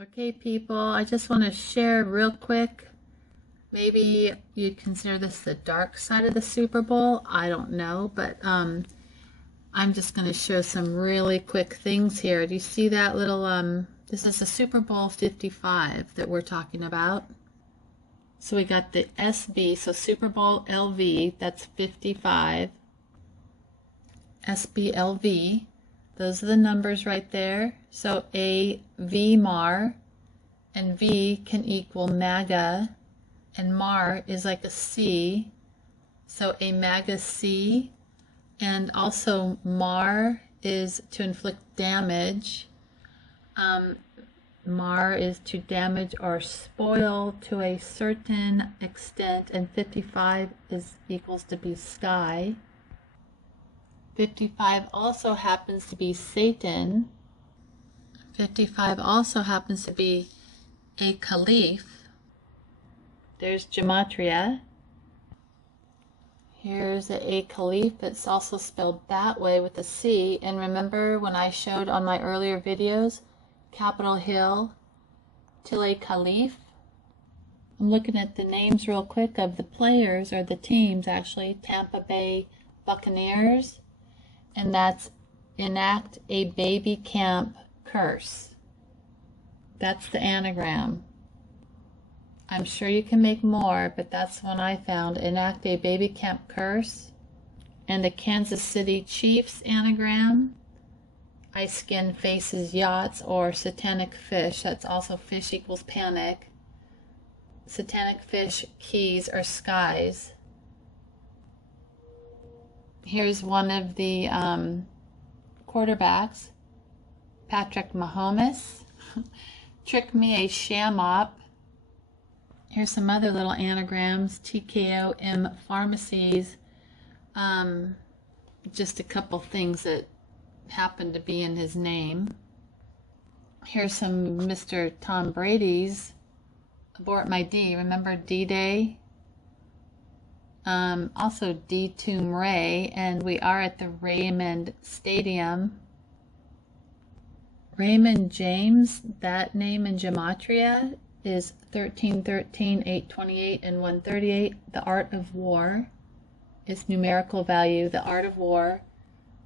Okay, people, I just want to share real quick. Maybe you'd consider this the dark side of the Super Bowl. I don't know, but I'm just going to show some really quick things here. Do you see that little, this is the Super Bowl 55 that we're talking about. So we got the SB, so SuperBowl LV, that's 55. SBLV, those are the numbers right there. So A, V, Mar, and V can equal MAGA, and Mar is like a C, so a MAGA C, and also Mar is to inflict damage. Mar is to damage or spoil to a certain extent, and 55 is equals to be sky. 55 also happens to be Satan. 55 also happens to be a caliph. There's gematria. Here's a caliph. It's also spelled that way with a C. And remember when I showed on my earlier videos, Capitol Hill, till a caliph? I'm looking at the names real quick of the players, or the teams actually. Tampa Bay Buccaneers, and that's enact a baby camp curse. That's the anagram. I'm sure you can make more, but that's one I found. Enact a baby camp curse. And the Kansas City Chiefs anagram. Ice skin faces yachts, or satanic fish. That's also fish equals panic. Satanic fish keys are skies. Here's one of the quarterbacks. Patrick Mahomes. Trick me a sham op. Here's some other little anagrams. TKO M Pharmacies. Just a couple things that happen to be in his name. Here's some Mr. Tom Brady's. Abort my D. Remember D-Day? Also D-Tomb Ray. And we are at the Raymond Stadium. Raymond James, that name in gematria is 1313, 828, and 138. The art of war is numerical value. The art of war,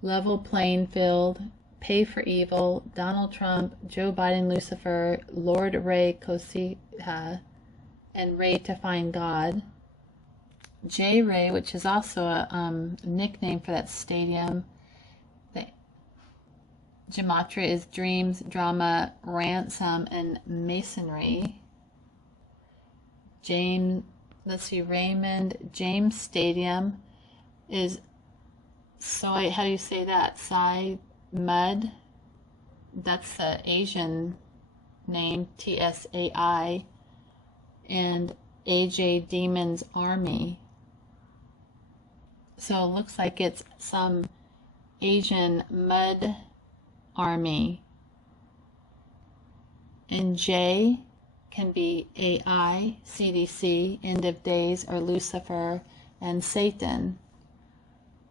level playing field, pay for evil, Donald Trump, Joe Biden, Lucifer, Lord Ray Kosiha, and Ray to find God. J Ray, which is also a nickname for that stadium. The gematria is dreams, drama, ransom, and masonry. Raymond James Stadium is soy, how do you say that? Sai Mud. That's the Asian name, TSAI. And AJ Demon's Army. So it looks like it's some Asian mud army. And J can be AI, CDC, End of Days, or Lucifer, and Satan.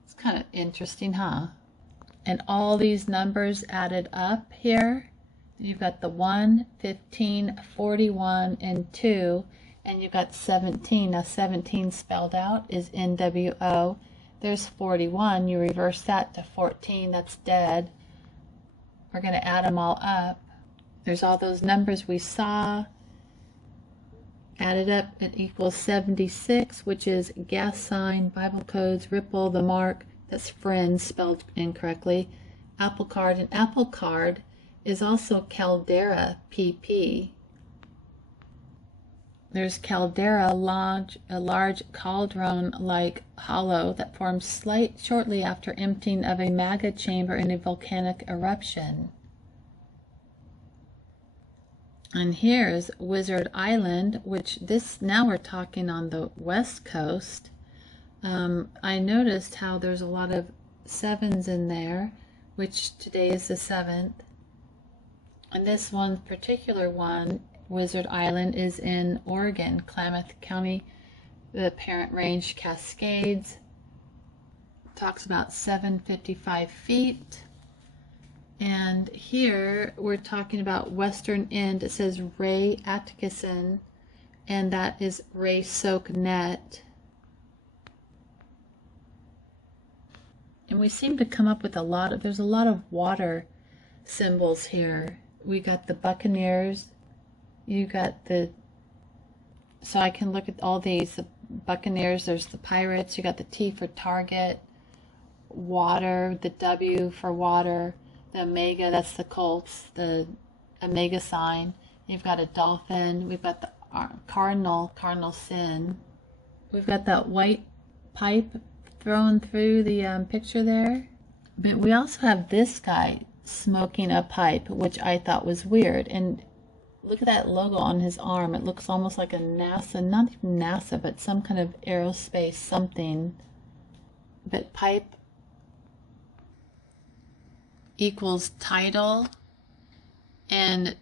It's kind of interesting, huh? And all these numbers added up here. You've got the 1, 15, 41, and 2, and you've got 17. Now 17 spelled out is NWO. There's 41. You reverse that to 14. That's dead. We're going to add them all up. There's all those numbers we saw. Added up, it equals 76, which is gas sign, Bible codes, ripple, the mark. That's friends spelled incorrectly. Apple card, and apple card is also caldera, PP. There's caldera, a large cauldron-like hollow that forms shortly after emptying of a magma chamber in a volcanic eruption. And here's Wizard Island, which now we're talking on the west coast. I noticed how there's a lot of 7s in there, which today is the 7th. And this one particular one, Wizard Island, is in Oregon, Klamath County. The parent range Cascades talks about 755 feet. And here we're talking about western end. It says Ray Atkinson, and that is Ray Soak Net. And we seem to come up with there's a lot of water symbols here. We got the Buccaneers, you got so I can look at all these, the Buccaneers, there's the Pirates, you got the T for Target, water, the W for water, the Omega, that's the Colts, the Omega sign. You've got a dolphin, we've got the cardinal sin. We've got that white pipe thrown through the picture there. But we also have this guy smoking a pipe, which I thought was weird. And look at that logo on his arm. It looks almost like a NASA, not even NASA, but some kind of aerospace something. But pipe equals title. And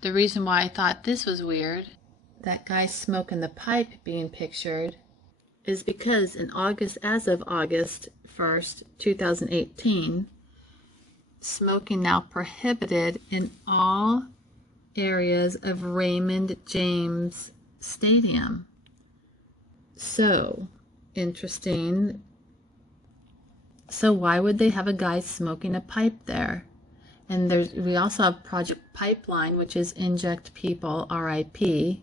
the reason why I thought this was weird, that guy smoking the pipe being pictured, is because in August, as of August 1st, 2018, smoking now prohibited in all areas of Raymond James Stadium. So interesting. So why would they have a guy smoking a pipe there? And we also have Project Pipeline, which is Inject People, RIP.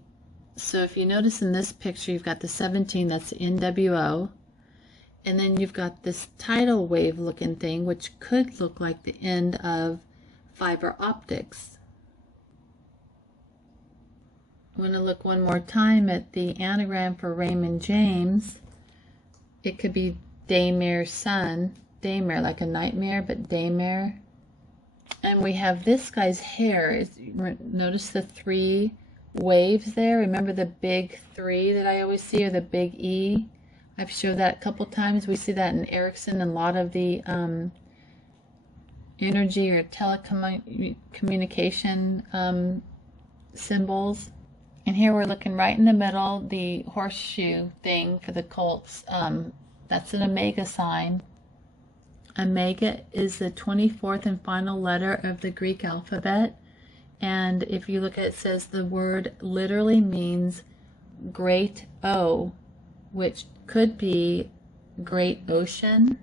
So if you notice in this picture, you've got the 17, that's the NWO. And then you've got this tidal wave looking thing, which could look like the end of fiber optics. I want to look one more time at the anagram for Raymond James. It could be Daymare Sun. Daymare, like a nightmare, but Daymare. And we have this guy's hair. Notice the 3 waves there. Remember the big 3 that I always see, or the big E? I've showed that a couple times. We see that in Ericsson and a lot of the energy or telecommunication symbols. And here we're looking right in the middle, the horseshoe thing for the Colts. That's an Omega sign. Omega is the 24th and final letter of the Greek alphabet. And if you look at it, it says the word literally means great O, which could be great ocean.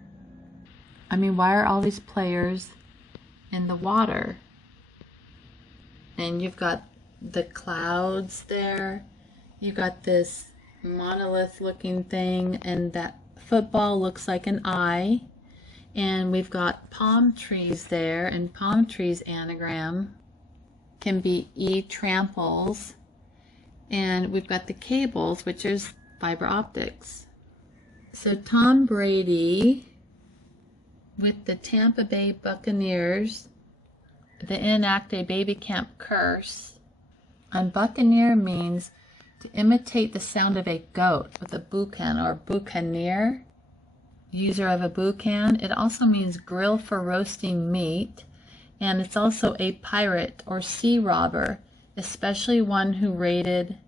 I mean, why are all these players in the water? And you've got the clouds there. You've got this monolith looking thing, and that football looks like an eye. And we've got palm trees there, and palm trees anagram can be E tramples. And we've got the cables, which is fiber optics. So Tom Brady with the Tampa Bay Buccaneers, the enact a baby camp curse. And Buccaneer means to imitate the sound of a goat with a boucan or boucanier, user of a boucan. It also means grill for roasting meat, and it's also a pirate or sea robber, especially one who raided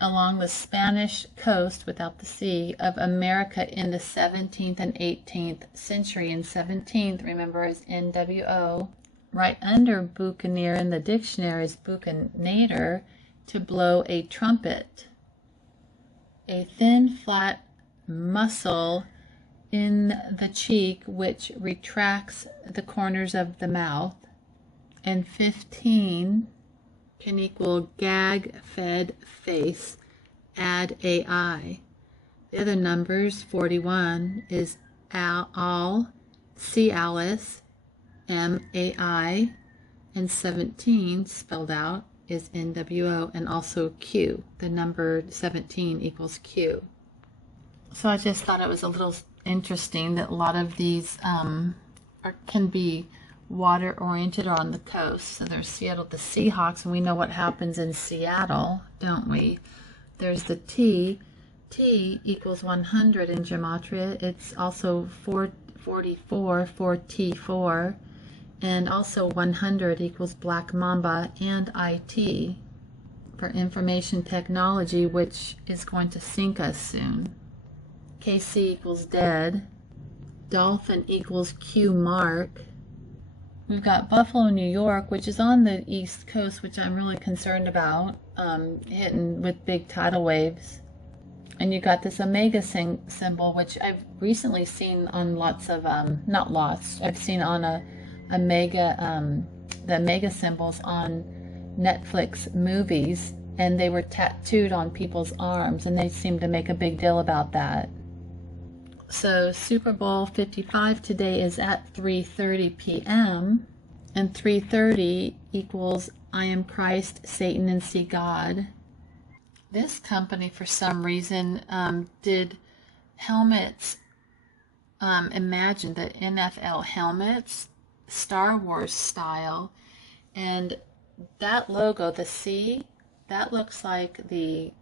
along the Spanish coast without the sea of America in the 17th and 18th century. In 17th, remember, is NWO. Right under boucanier in the dictionary is boucanator, to blow a trumpet. A thin, flat muscle in the cheek which retracts the corners of the mouth. And 15 can equal gag fed face, add AI. The other numbers, 41 is Al, C Alice, MAI, and 17 spelled out is NWO, and also Q. The number 17 equals Q. So I just thought it was a little interesting that a lot of these can be water oriented or on the coast. So there's Seattle, the Seahawks, and we know what happens in Seattle, don't we? There's the T. T equals 100 in gematria. It's also 444 for T4, and also 100 equals Black Mamba, and IT for information technology, which is going to sink us soon. KC equals dead. Dolphin equals Q mark. We've got Buffalo, New York, which is on the East Coast, which I'm really concerned about, hitting with big tidal waves. And you got this omega symbol, which I've recently seen on lots of, not lots, I've seen on the omega symbols on Netflix movies, and they were tattooed on people's arms, and they seem to make a big deal about that. So Super Bowl 55 today is at 3:30 p.m. and 3:30 equals I am Christ, Satan, and see God. This company, for some reason, did helmets, imagine the NFL helmets, Star Wars style, and that logo, the C, that looks like the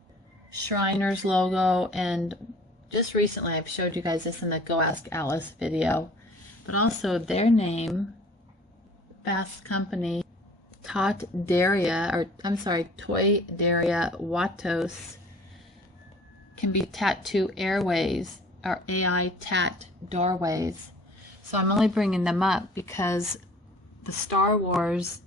Shriners logo, and just recently I've showed you guys this in the Go Ask Alice video, but also their name, Fast Company, Toy Daria Watos, can be Tattoo Airways or AI Tat Doorways. So I'm only bringing them up because the Star Wars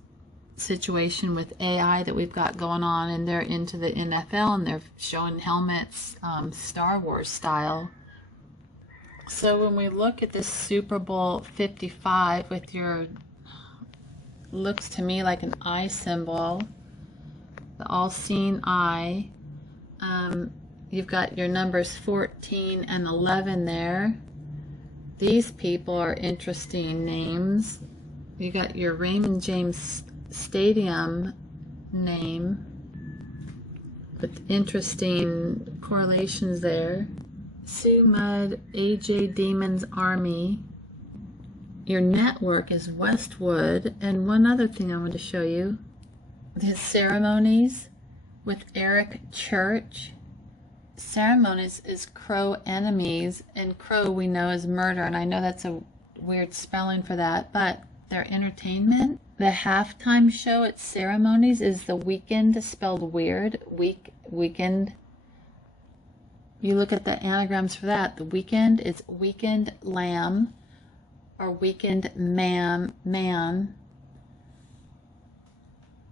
situation with AI that we've got going on, and they're into the NFL and they're showing helmets Star Wars style. So when we look at this Super Bowl 55 with your, looks to me like an eye symbol, the all-seeing eye, you've got your numbers 14 and 11 there. These people are interesting names. You got your Raymond James Stadium name with interesting correlations there. Sue Mud, AJ Demon's Army. Your network is Westwood. And one other thing I want to show you, his ceremonies with Eric Church. Ceremonies is crow enemies, and crow we know is murder, and I know that's a weird spelling for that, but their entertainment, the halftime show at ceremonies is The Weekend, spelled weird, weekend. You look at the anagrams for that, The Weekend is weekend lamb or weekend man,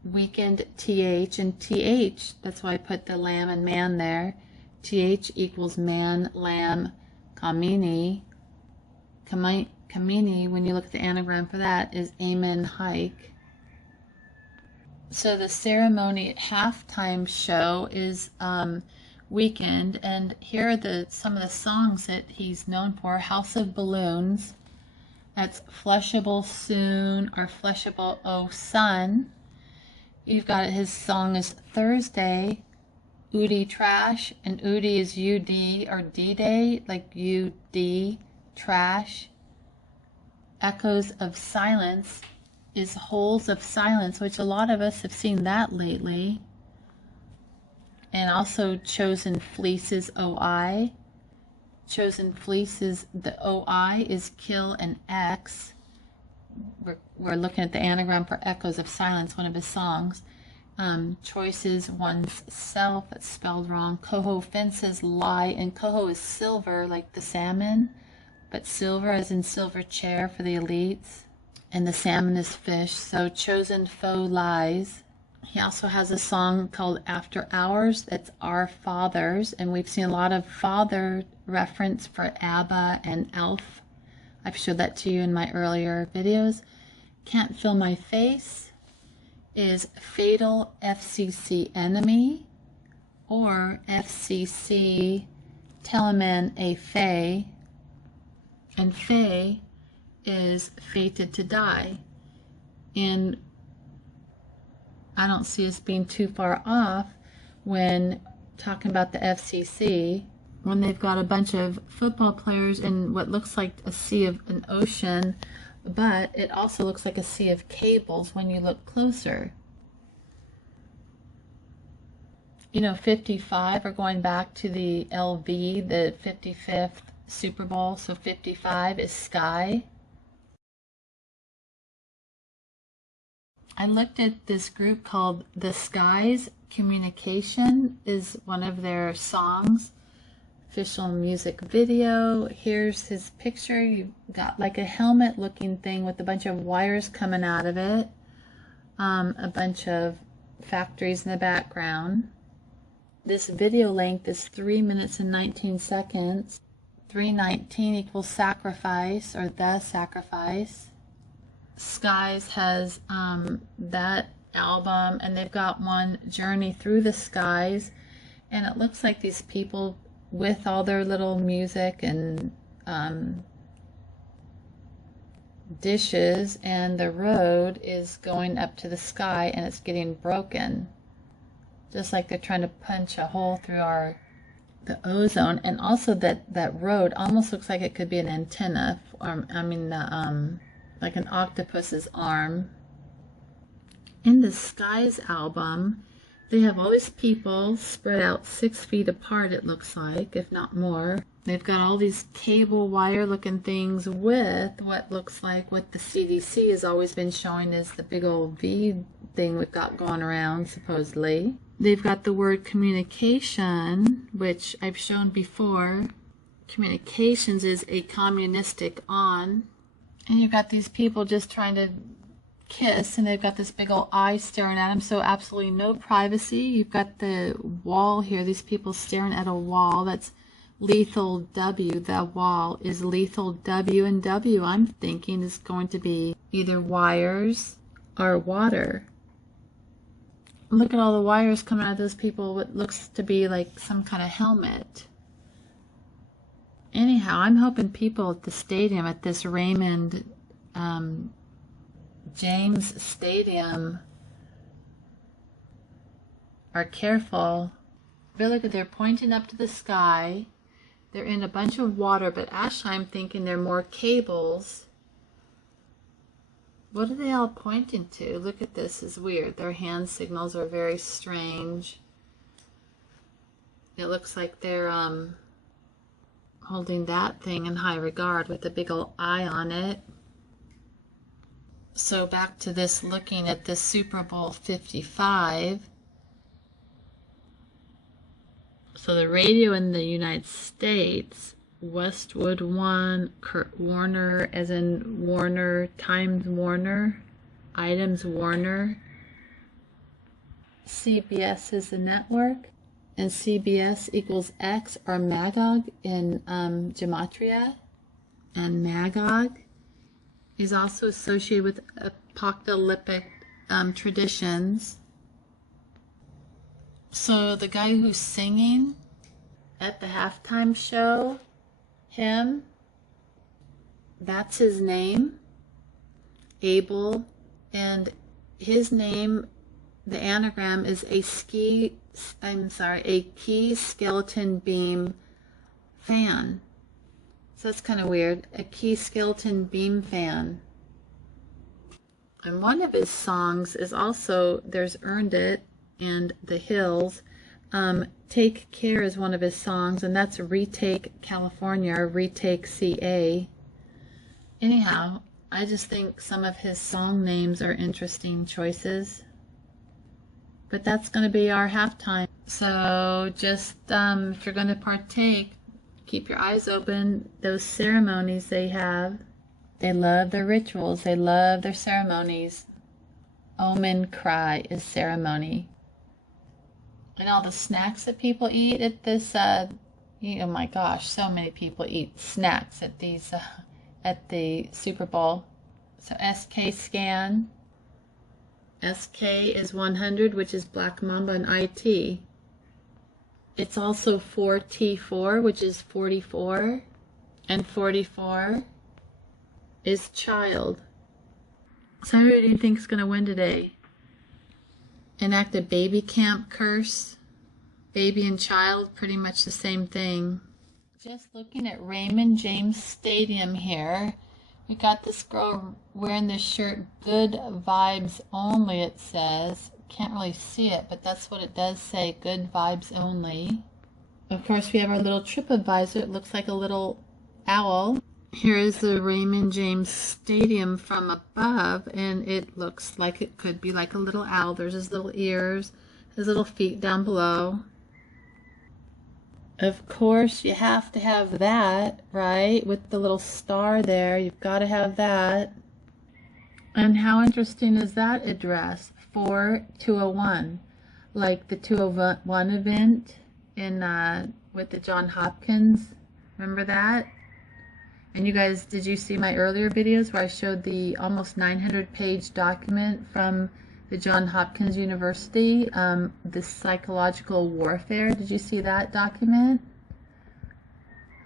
weekend th, and th, that's why I put the lamb and man there. Th equals man, lamb, kamini. Kamini, when you look at the anagram for that, is Amen Hike. So the ceremony at halftime show is Weekend, and here are some of the songs that he's known for. House of Balloons, that's Flushable Soon or Flushable Oh Sun. You've got his song is Thursday, aaD Trash, and aaD is UD or D-Day, like UD Trash. Echoes of Silence is Holes of Silence, which a lot of us have seen that lately. And also Chosen Fleeces OI. Chosen Fleeces, the OI is Kill and X. We're looking at the anagram for Echoes of Silence, one of his songs. Choices One's Self, that's spelled wrong. Coho Fences Lie, and coho is silver, like the salmon, but silver as in silver chair for the elites, and the salmon is fish. So Chosen Foe Lies. He also has a song called After Hours, that's Our Fathers, and we've seen a lot of father reference for ABBA and Elf. I've showed that to you in my earlier videos. Can't Feel My Face is Fatal FCC Enemy, or FCC Teleman A Fae, and Fae is Fated to Die. And I don't see us being too far off when talking about the FCC, when they've got a bunch of football players in what looks like a sea of an ocean, but it also looks like a sea of cables when you look closer. You know, 55, we're going back to the LV, the 55th Super Bowl, so 55 is sky. I looked at this group called The Skies. Communication is one of their songs. official music video. Here's his picture. You've got like a helmet looking thing with a bunch of wires coming out of it. A bunch of factories in the background. This video length is 3 minutes and 19 seconds. 3:19 equals sacrifice, or the sacrifice. Skies has that album, and they've got one, Journey Through the Skies, and it looks like these people with all their little music and dishes, and the road is going up to the sky and it's getting broken, just like they're trying to punch a hole through the ozone. And also that road almost looks like it could be an antenna, like an octopus's arm. In the Skies album, they have all these people spread out 6 feet apart, it looks like, if not more. They've got all these cable wire looking things with what looks like what the CDC has always been showing is the big old V thing we've got going around, supposedly. They've got the word communication, which I've shown before. Communications is a communistic on. And you've got these people just trying to kiss, and they've got this big old eye staring at them, so absolutely no privacy. You've got the wall here, these people staring at a wall that's lethal W. That wall is lethal W, and W, I'm thinking, is going to be either wires or water. Look at all the wires coming out of those people, what looks to be like some kind of helmet. Anyhow, I'm hoping people at the stadium, at this Raymond James Stadium, are careful. But look at, they're pointing up to the sky. They're in a bunch of water, but actually I'm thinking they're more cables. What are they all pointing to? Look at this, is weird. Their hand signals are very strange. It looks like they're holding that thing in high regard with a big old eye on it. So back to this, looking at this Super Bowl 55. So the radio in the United States, Westwood 1, Kurt Warner, as in Warner, Times Warner, Items Warner. CBS is the network, and CBS equals X, or Magog in gematria, and Magog is also associated with apocalyptic traditions. So the guy who's singing at the halftime show, him, that's his name, Abel, and his name, the anagram is a key skeleton beam fan. So that's kind of weird. A key skeleton beam fan. And one of his songs is also, there's Earned It and The Hills. Take Care is one of his songs, and that's Retake California, or Retake CA. Anyhow, I just think some of his song names are interesting choices. But that's going to be our halftime. So just if you're going to partake, keep your eyes open. Those ceremonies they have, they love their rituals, they love their ceremonies. Omen cry is ceremony. And all the snacks that people eat at this, oh my gosh, so many people eat snacks at these, at the Super Bowl. So SK scan. SK is 100, which is Black Mamba and IT. It's also 4T4, which is 44, and 44 is child. So who do you think is going to win today? Enact a baby camp curse. Baby and child, pretty much the same thing. Just looking at Raymond James Stadium here. We got this girl wearing this shirt, Good Vibes Only, it says. Can't really see it, but that's what it does say, Good Vibes Only. Of course, we have our little TripAdvisor. It looks like a little owl. Here is the Raymond James Stadium from above, and it looks like it could be like a little owl. There's his little ears, his little feet down below. Of course, you have to have that, right? With the little star there, you've got to have that. And how interesting is that address? 4201, like the 201 event in with the John Hopkins. Remember that? And you guys, did you see my earlier videos where I showed the almost 900-page document from the John Hopkins University, the psychological warfare? Did you see that document?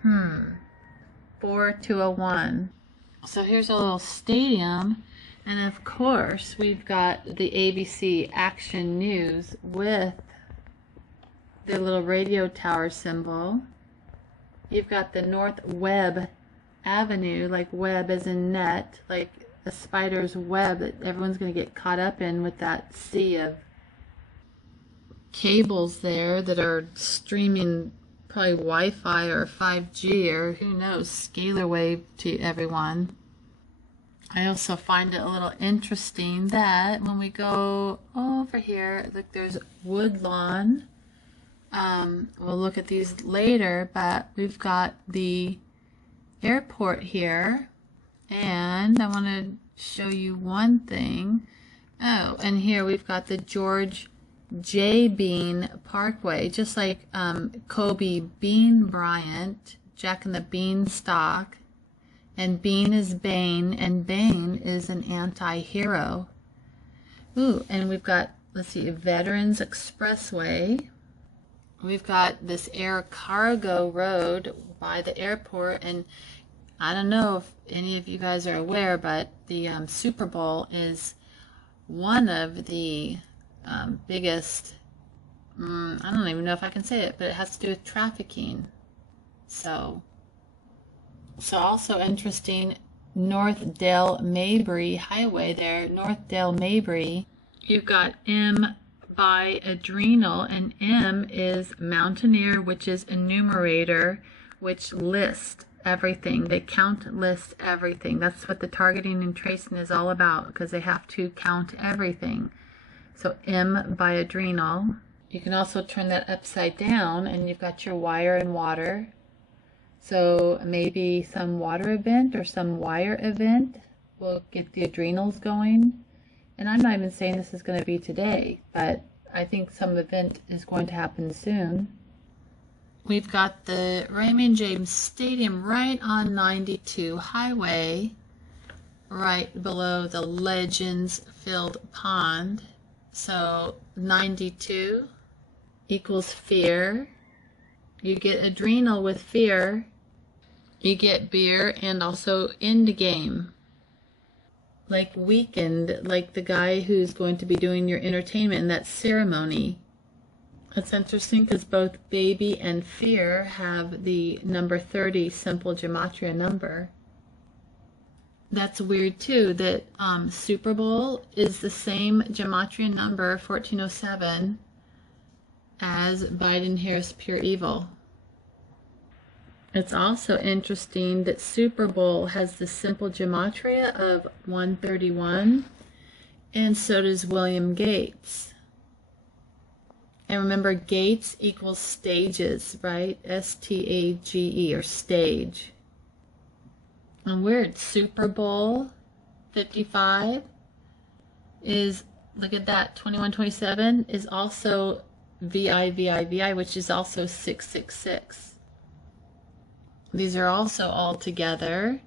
4201. So here's a little stadium, and of course we've got the ABC Action News with the little radio tower symbol. You've got the North Webb Avenue, like web as in net, like a spider's web that everyone's going to get caught up in with that sea of cables there that are streaming probably Wi-Fi or 5G or who knows, scalar wave to everyone. I also find it a little interesting that when we go over here, look, there's Woodlawn. We'll look at these later, but we've got the airport here, and I want to show you one thing. Oh, and here we've got the George J. Bean Parkway, just like Kobe Bean Bryant, Jack and the Beanstalk, and Bean is Bane, and Bane is an anti-hero. Ooh, and we've got, let's see, Veterans Expressway. We've got this air cargo road by the airport, and I don't know if any of you guys are aware, but the Super Bowl is one of the biggest, I don't even know if I can say it, but it has to do with trafficking. So also interesting, North Dale Mabry Highway there, North Dale Mabry. You've got M by Adrenal, and M is Mountaineer, which is enumerator, which lists everything. They count, list everything. That's what the targeting and tracing is all about, because they have to count everything. So M by Adrenal. You can also turn that upside down, and you've got your wire and water. So maybe some water event or some wire event will get the adrenals going. And I'm not even saying this is going to be today, but I think some event is going to happen soon. We've got the Raymond James Stadium right on 92 Highway, right below the Legends-filled pond. So 92 equals fear. You get adrenal with fear. You get beer and also end game. Like weekend, like the guy who's going to be doing your entertainment in that ceremony. That's interesting because both baby and fear have the number 30 simple gematria number. That's weird too, that Super Bowl is the same gematria number, 1407, as Biden-Harris Pure Evil. It's also interesting that Super Bowl has the simple gematria of 131, and so does William Gates. And remember, Gates equals stages, right? S-T-A-G-E, or stage. And weird, Super Bowl 55 is, look at that, 2127 is also VI, which is also 666. These are also all together,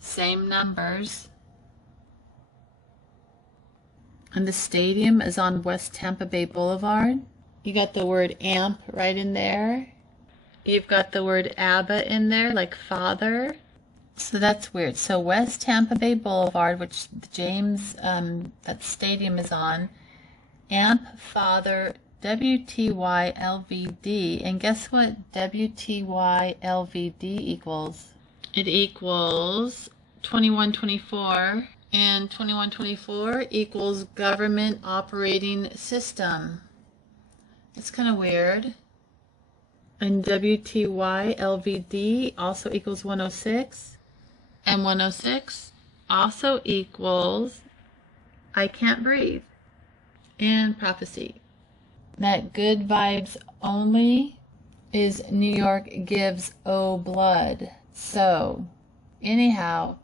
same numbers. And the stadium is on West Tampa Bay Boulevard. You got the word amp right in there. You've got the word ABBA in there, like father. So that's weird. So West Tampa Bay Boulevard, which James, that stadium is on, amp, father, WTY LVD, and guess what WTY LVD equals? It equals 2124, and 2124 equals government operating system. It's kind of weird. And WTY LVD also equals 106, and 106 also equals I can't breathe, and prophecy. That good vibes only is New York gives O blood. So, anyhow,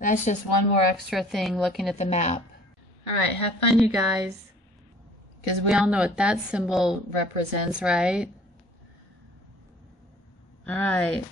that's just one more extra thing looking at the map. All right, have fun, you guys, because we all know what that symbol represents, right? All right.